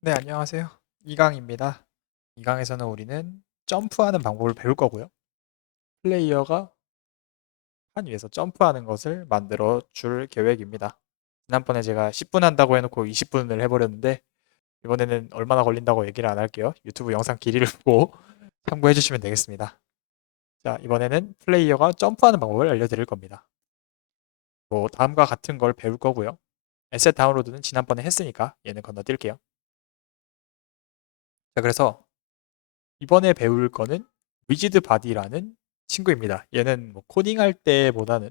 네, 안녕하세요. 이강입니다. 이 강에서는 우리는 점프하는 방법을 배울 거고요. 플레이어가 판 위에서 점프하는 것을 만들어 줄 계획입니다. 지난번에 제가 10분 한다고 해놓고 20분을 해버렸는데 이번에는 얼마나 걸린다고 얘기를 안 할게요. 유튜브 영상 길이를 보고 참고해 주시면 되겠습니다. 자, 이번에는 플레이어가 점프하는 방법을 알려드릴 겁니다. 뭐 다음과 같은 걸 배울 거고요. 에셋 다운로드는 지난번에 했으니까 얘는 건너뛸게요. 자, 그래서 이번에 배울 거는 위지드 바디라는 친구입니다. 얘는 뭐 코딩할 때보다는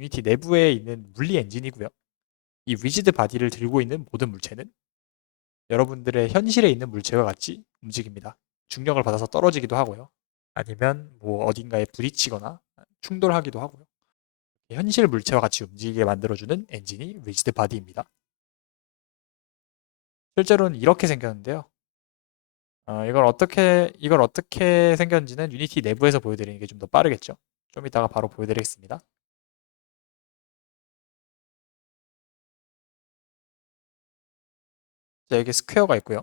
유니티 내부에 있는 물리 엔진이고요. 이 위지드 바디를 들고 있는 모든 물체는 여러분들의 현실에 있는 물체와 같이 움직입니다. 중력을 받아서 떨어지기도 하고요. 아니면 뭐 어딘가에 부딪히거나 충돌하기도 하고요. 현실 물체와 같이 움직이게 만들어주는 엔진이 위지드 바디입니다. 실제로는 이렇게 생겼는데요. 어, 이걸 어떻게 이걸 어떻게 생겼는지는 유니티 내부에서 보여드리는 게 좀 더 빠르겠죠. 좀 이따가 바로 보여드리겠습니다. 자, 여기 스퀘어가 있고요.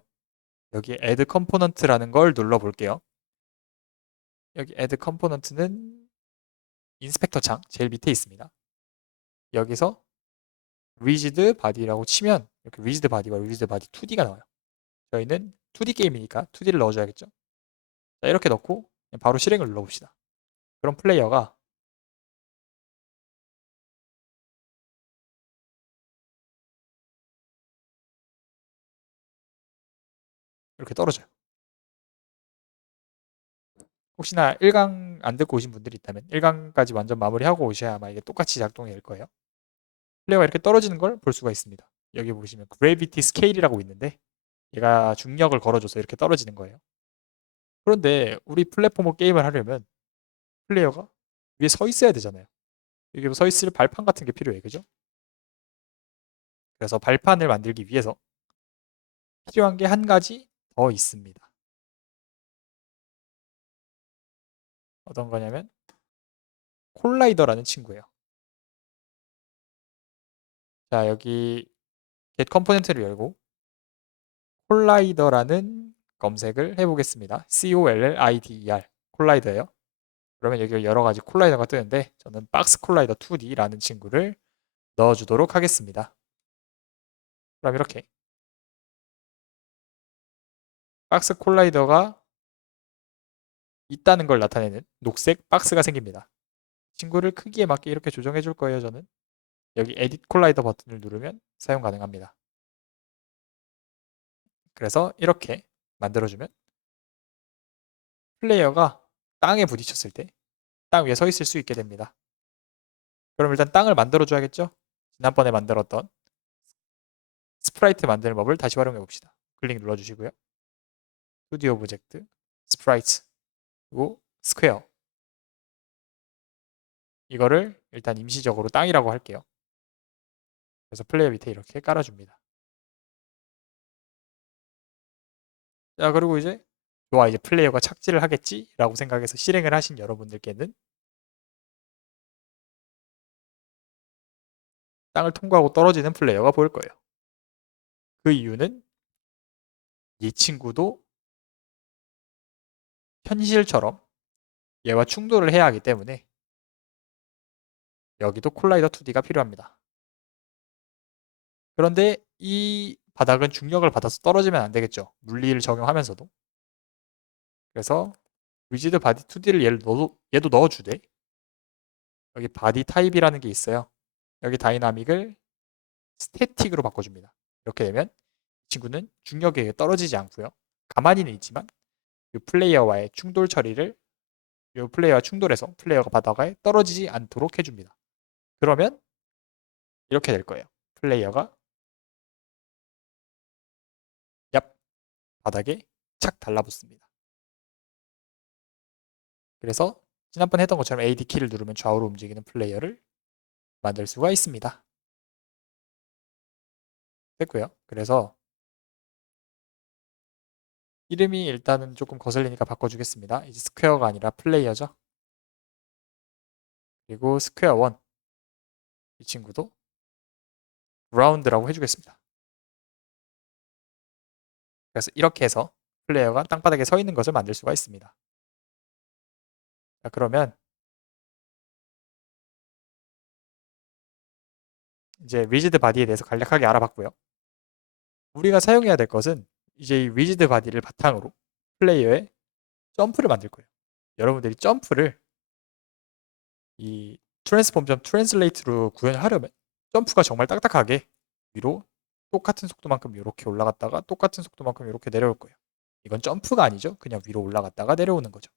여기 add component라는 걸 눌러 볼게요. 여기 add component는 인스펙터 창 제일 밑에 있습니다. 여기서 rigid body라고 치면 이렇게 rigid body와 rigid body 2D가 나와요. 저희는 2D 게임이니까 2D를 넣어줘야겠죠. 자, 이렇게 넣고 바로 실행을 눌러봅시다. 그럼 플레이어가 이렇게 떨어져요. 혹시나 1강 안 듣고 오신 분들이 있다면 1강까지 완전 마무리하고 오셔야 아마 이게 똑같이 작동이 될 거예요. 플레이어가 이렇게 떨어지는 걸 볼 수가 있습니다. 여기 보시면 그래비티 스케일이라고 있는데 얘가 중력을 걸어줘서 이렇게 떨어지는 거예요. 그런데 우리 플랫포머 게임을 하려면 플레이어가 위에 서 있어야 되잖아요. 여기 서 있을 발판 같은 게 필요해. 그죠? 그래서 발판을 만들기 위해서 필요한 게 한 가지 더 있습니다. 어떤 거냐면 콜라이더라는 친구예요. 자, 여기 get 컴포넌트를 열고 콜라이더라는 검색을 해보겠습니다. C-O-L-L-I-D-E-R 콜라이더예요. 그러면 여기 여러 가지 콜라이더가 뜨는데 저는 박스 콜라이더 2D라는 친구를 넣어주도록 하겠습니다. 그럼 이렇게 박스 콜라이더가 있다는 걸 나타내는 녹색 박스가 생깁니다. 친구를 크기에 맞게 이렇게 조정해 줄 거예요, 저는. 여기 에딧 콜라이더 버튼을 누르면 사용 가능합니다. 그래서 이렇게 만들어주면 플레이어가 땅에 부딪혔을 때 땅 위에 서 있을 수 있게 됩니다. 그럼 일단 땅을 만들어줘야겠죠? 지난번에 만들었던 스프라이트 만드는 법을 다시 활용해 봅시다. 클릭 눌러주시고요. 스튜디오 오브젝트, 스프라이트, 그리고 스퀘어 이거를 일단 임시적으로 땅이라고 할게요. 그래서 플레이어 밑에 이렇게 깔아줍니다. 자 그리고 이제 좋아 이제 플레이어가 착지를 하겠지 라고 생각해서 실행을 하신 여러분들께는 땅을 통과하고 떨어지는 플레이어가 보일 거예요. 그 이유는 이 친구도 현실처럼 얘와 충돌을 해야 하기 때문에 여기도 콜라이더 2D가 필요합니다. 그런데 이 바닥은 중력을 받아서 떨어지면 안 되겠죠. 물리를 적용하면서도. 그래서 위지드 바디 2D를 얘를 넣어, 얘도 넣어주되 여기 바디 타입이라는 게 있어요. 여기 다이나믹을 스태틱으로 바꿔줍니다. 이렇게 되면 이 친구는 중력에 의해 떨어지지 않고요. 가만히는 있지만 이 플레이어와의 충돌 처리를 이 플레이어와 충돌해서 플레이어가 바닥에 떨어지지 않도록 해줍니다. 그러면 이렇게 될 거예요. 플레이어가 바닥에 착 달라붙습니다. 그래서 지난번 했던 것처럼 AD 키를 누르면 좌우로 움직이는 플레이어를 만들 수가 있습니다. 됐고요. 그래서 이름이 일단은 조금 거슬리니까 바꿔주겠습니다. 이제 스퀘어가 아니라 플레이어죠. 그리고 스퀘어 1. 이 친구도 라운드라고 해주겠습니다. 그래서 이렇게 해서 플레이어가 땅바닥에 서 있는 것을 만들 수가 있습니다. 자, 그러면 이제 리지드 바디에 대해서 간략하게 알아봤고요. 우리가 사용해야 될 것은 이제 이 리지드 바디를 바탕으로 플레이어의 점프를 만들 거예요. 여러분들이 점프를 이 트랜스폼.translate로 트랜슬레이트로 구현하려면 점프가 정말 딱딱하게 위로 똑같은 속도만큼 이렇게 올라갔다가 똑같은 속도만큼 이렇게 내려올 거예요. 이건 점프가 아니죠. 그냥 위로 올라갔다가 내려오는 거죠.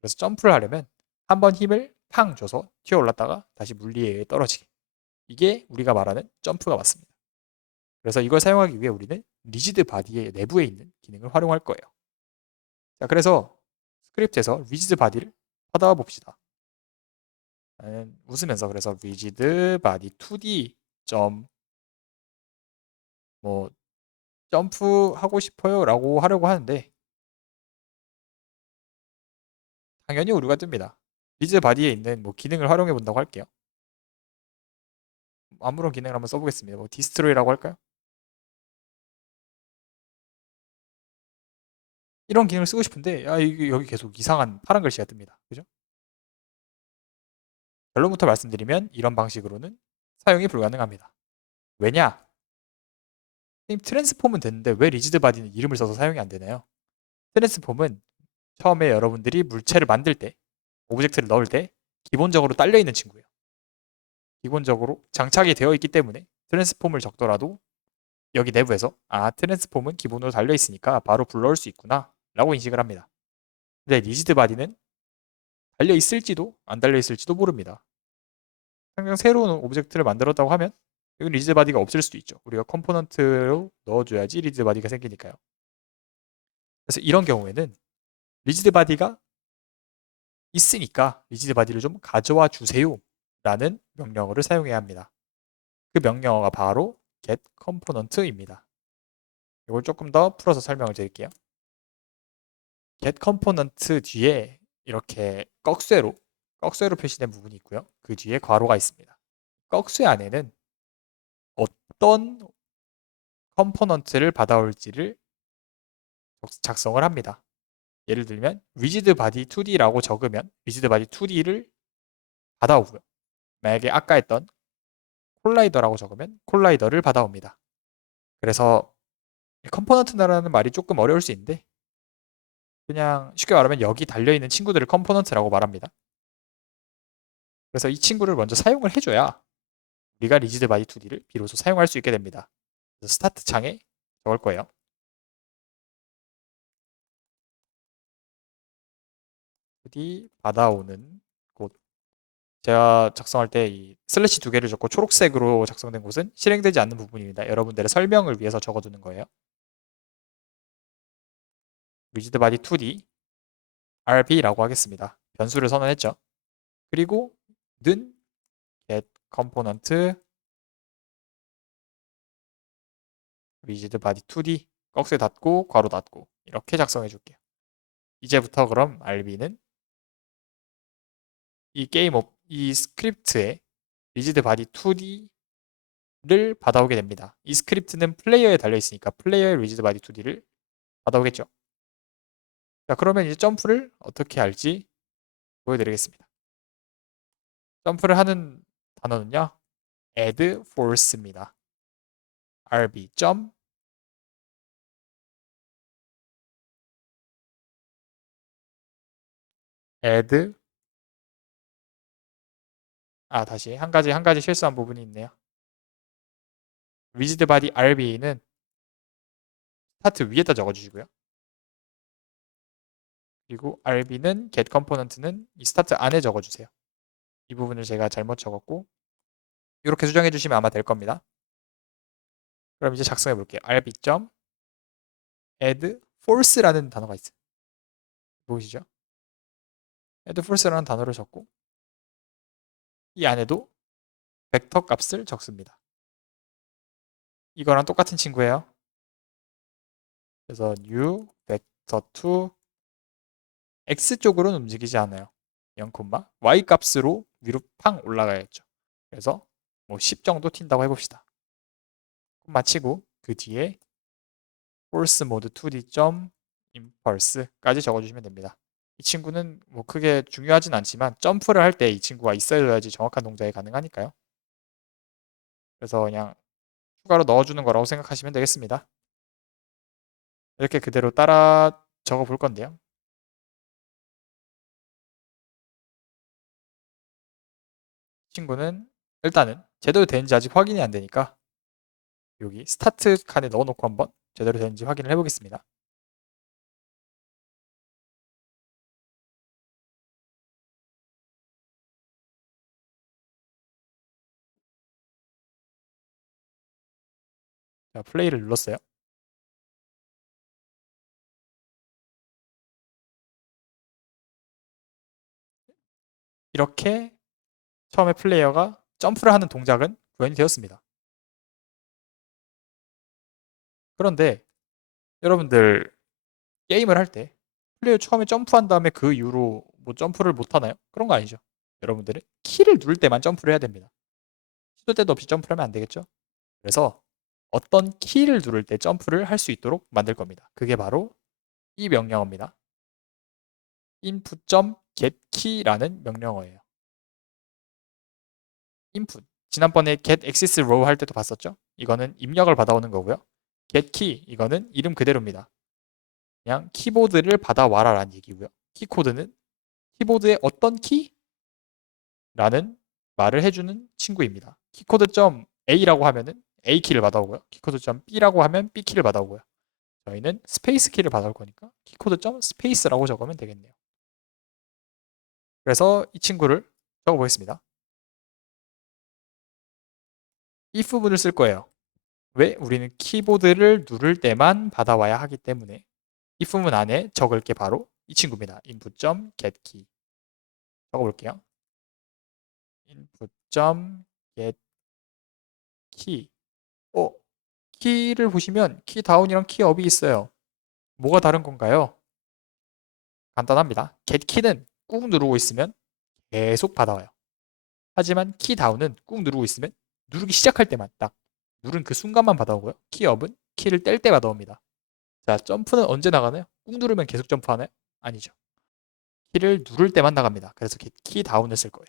그래서 점프를 하려면 한 번 힘을 팡 줘서 튀어 올랐다가 다시 물리에 떨어지게. 이게 우리가 말하는 점프가 맞습니다. 그래서 이걸 사용하기 위해 우리는 리지드 바디의 내부에 있는 기능을 활용할 거예요. 자, 그래서 스크립트에서 리지드 바디를 받아와 봅시다. 웃으면서 그래서 리지드 바디 2D 점 뭐 점프 하고 싶어요라고 하려고 하는데 당연히 오류가 뜹니다. 리즈 바디에 있는 뭐 기능을 활용해 본다고 할게요. 아무런 기능을 한번 써보겠습니다. 뭐 디스트로이라고 할까요? 이런 기능을 쓰고 싶은데 야 이게 여기 계속 이상한 파란 글씨가 뜹니다. 그죠? 결론부터 말씀드리면 이런 방식으로는 사용이 불가능합니다. 왜냐? 트랜스폼은 됐는데 왜 리지드 바디는 이름을 써서 사용이 안 되나요? 트랜스폼은 처음에 여러분들이 물체를 만들 때 오브젝트를 넣을 때 기본적으로 딸려 있는 친구예요. 기본적으로 장착이 되어 있기 때문에 트랜스폼을 적더라도 여기 내부에서 아 트랜스폼은 기본으로 달려 있으니까 바로 불러올 수 있구나 라고 인식을 합니다. 근데 리지드 바디는 달려 있을지도 안 달려 있을지도 모릅니다. 당장 새로운 오브젝트를 만들었다고 하면 이건 리지드 바디가 없을 수도 있죠. 우리가 컴포넌트로 넣어줘야지 리지드 바디가 생기니까요. 그래서 이런 경우에는 리지드 바디가 있으니까 리지드 바디를 좀 가져와 주세요 라는 명령어를 사용해야 합니다. 그 명령어가 바로 get component입니다. 이걸 조금 더 풀어서 설명을 드릴게요. get component 뒤에 이렇게 꺽쇠로 꺽쇠로 표시된 부분이 있고요. 그 뒤에 괄호가 있습니다. 꺽쇠 안에는 어떤 컴포넌트를 받아올지를 작성을 합니다. 예를 들면 위지드 바디 2D라고 적으면 위지드 바디 2D를 받아오고요. 만약에 아까 했던 콜라이더라고 적으면 콜라이더를 받아옵니다. 그래서 컴포넌트라는 말이 조금 어려울 수 있는데 그냥 쉽게 말하면 여기 달려있는 친구들을 컴포넌트라고 말합니다. 그래서 이 친구를 먼저 사용을 해줘야 우리가 리지드 바디 2D를 비로소 사용할 수 있게 됩니다. 그래서 스타트 창에 적을 거예요. 2D 받아오는 곳. 제가 작성할 때 이 슬래시 두 개를 적고 초록색으로 작성된 곳은 실행되지 않는 부분입니다. 여러분들의 설명을 위해서 적어두는 거예요. 리지드 바디 2D RB라고 하겠습니다. 변수를 선언했죠. 그리고 는 component rigid body 2D 꺽쇠 닫고 괄호 닫고 이렇게 작성해 줄게요. 이제부터 그럼 RB는 이 게임 업, 이 스크립트에 리지드 바디 2D를 받아오게 됩니다. 이 스크립트는 플레이어에 달려 있으니까 플레이어의 리지드 바디 2D를 받아오겠죠. 자, 그러면 이제 점프를 어떻게 할지 보여드리겠습니다. 점프를 하는 단어는요. add force입니다. rb 점 add 아 다시 한 가지 한 가지 실수한 부분이 있네요. rigid body rb는 스타트 위에다 적어주시고요. 그리고 rb는 get component는 이 스타트 안에 적어주세요. 이 부분을 제가 잘못 적었고 이렇게 수정해 주시면 아마 될 겁니다. 그럼 이제 작성해 볼게요. rb. add force라는 단어가 있어요. 보이시죠? add force라는 단어를 적고 이 안에도 벡터 값을 적습니다. 이거랑 똑같은 친구예요. 그래서 new vector to x 쪽으로는 움직이지 않아요. 0, y 값으로 위로 팡 올라가야겠죠. 그래서 뭐 10 정도 튄다고 해봅시다. 마치고 그 뒤에 force mode 2d 점 impulse까지 적어주시면 됩니다. 이 친구는 뭐 크게 중요하진 않지만 점프를 할 때 이 친구가 있어야지 정확한 동작이 가능하니까요. 그래서 그냥 추가로 넣어주는 거라고 생각하시면 되겠습니다. 이렇게 그대로 따라 적어 볼 건데요. 친구는 일단은 제대로 되는지 아직 확인이 안 되니까 여기 스타트 칸에 넣어놓고 한번 제대로 되는지 확인을 해보겠습니다. 자, 플레이를 눌렀어요. 이렇게 처음에 플레이어가 점프를 하는 동작은 구현이 되었습니다. 그런데 여러분들 게임을 할 때 플레이어 처음에 점프한 다음에 그 이후로 뭐 점프를 못 하나요? 그런 거 아니죠. 여러분들은 키를 누를 때만 점프를 해야 됩니다. 시도 때도 없이 점프를 하면 안 되겠죠? 그래서 어떤 키를 누를 때 점프를 할 수 있도록 만들 겁니다. 그게 바로 이 명령어입니다. input.getKey라는 명령어예요. Input. 지난번에 get access row 할 때도 봤었죠? 이거는 입력을 받아오는 거고요. get key 이거는 이름 그대로입니다. 그냥 키보드를 받아와라라는 얘기고요. 키 코드는 키보드의 어떤 키? 라는 말을 해주는 친구입니다. 키코드.a라고 하면은 A 키를 받아오고요. 키코드.b라고 하면 B 키를 받아오고요. 저희는 스페이스 키를 받아올 거니까 키코드.space라고 적으면 되겠네요. 그래서 이 친구를 적어보겠습니다. If 문을 쓸 거예요. 왜? 우리는 키보드를 누를 때만 받아와야 하기 때문에 if 문 안에 적을 게 바로 이 친구입니다. input.getKey 적어볼게요. input.getKey 어, 키를 보시면 키 다운이랑 키 업이 있어요. 뭐가 다른 건가요? 간단합니다. getKey는 꾹 누르고 있으면 계속 받아와요. 하지만 키 다운은 꾹 누르고 있으면 누르기 시작할 때만 딱 누른 그 순간만 받아오고요. 키업은 키를 뗄 때 받아옵니다. 자, 점프는 언제 나가나요? 꾹 누르면 계속 점프하나요? 아니죠. 키를 누를 때만 나갑니다. 그래서 키 다운을 쓸 거예요.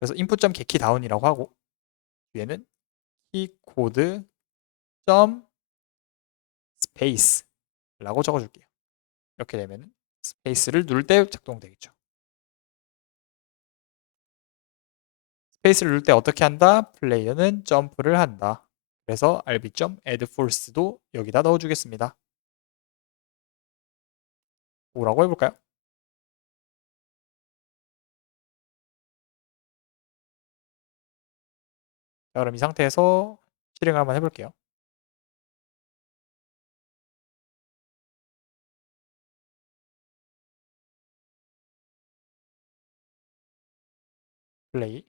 그래서 input.getKey 다운이라고 하고 뒤에는 키 코드 점 스페이스라고 적어줄게요. 이렇게 되면 스페이스를 누를 때 작동되겠죠. 스페이스를 누를 때 어떻게 한다? 플레이어는 점프를 한다. 그래서 rb.addForce도 여기다 넣어주겠습니다. 뭐라고 해볼까요? 자, 그럼 이 상태에서 실행을 한번 해볼게요. 플레이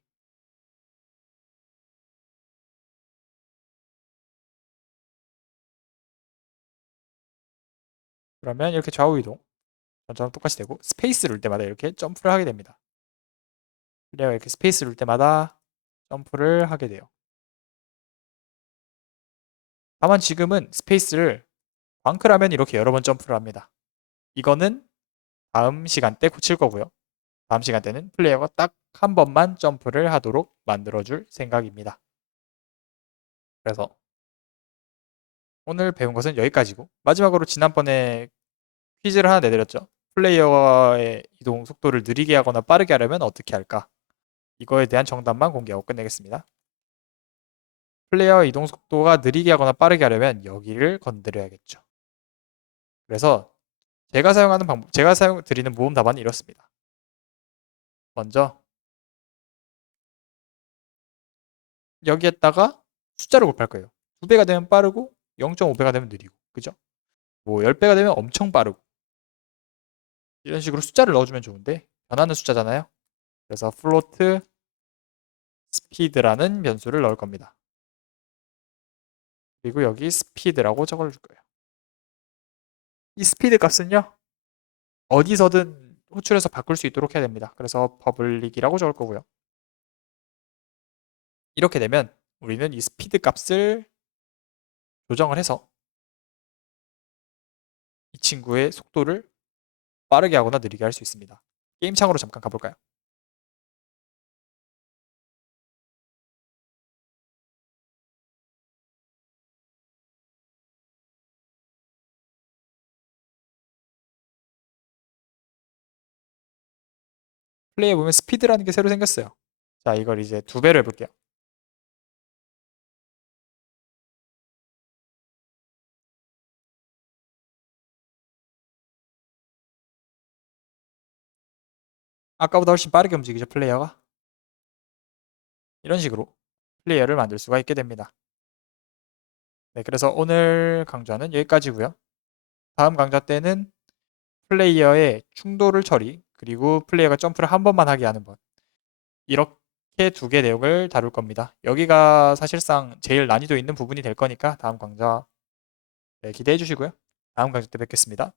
그러면 이렇게 좌우 이동 전처럼 똑같이 되고 스페이스 를를 때마다 이렇게 점프를 하게 됩니다. 플레이어가 이렇게 스페이스 를를 때마다 점프를 하게 돼요. 다만 지금은 스페이스를 광크라면 이렇게 여러 번 점프를 합니다. 이거는 다음 시간대 고칠 거고요. 다음 시간대는 플레이어가 딱 한 번만 점프를 하도록 만들어줄 생각입니다. 그래서 오늘 배운 것은 여기까지고 마지막으로 지난번에 퀴즈를 하나 내드렸죠. 플레이어의 이동 속도를 느리게 하거나 빠르게 하려면 어떻게 할까? 이거에 대한 정답만 공개하고 끝내겠습니다. 플레이어 이동 속도가 느리게 하거나 빠르게 하려면 여기를 건드려야겠죠. 그래서 제가 사용하는 방법, 제가 사용 드리는 모험 답안은 이렇습니다. 먼저 여기에다가 숫자를 곱할 거예요. 2배가 되면 빠르고 0.5배가 되면 느리고 그죠? 뭐 10배가 되면 엄청 빠르고 이런 식으로 숫자를 넣어주면 좋은데 변하는 숫자잖아요. 그래서 float speed라는 변수를 넣을 겁니다. 그리고 여기 speed라고 적어줄 거예요. 이 스피드 값은요. 어디서든 호출해서 바꿀 수 있도록 해야 됩니다. 그래서 public이라고 적을 거고요. 이렇게 되면 우리는 이 스피드 값을 조정을 해서 이 친구의 속도를 빠르게 하거나 느리게 할 수 있습니다. 게임 창으로 잠깐 가볼까요? 플레이에 보면 스피드라는 게 새로 생겼어요. 자, 이걸 이제 두 배로 해볼게요. 아까보다 훨씬 빠르게 움직이죠, 플레이어가. 이런 식으로 플레이어를 만들 수가 있게 됩니다. 네, 그래서 오늘 강좌는 여기까지고요. 다음 강좌 때는 플레이어의 충돌을 처리, 그리고 플레이어가 점프를 한 번만 하게 하는 법. 이렇게 두 개 내용을 다룰 겁니다. 여기가 사실상 제일 난이도 있는 부분이 될 거니까 다음 강좌 네, 기대해 주시고요. 다음 강좌 때 뵙겠습니다.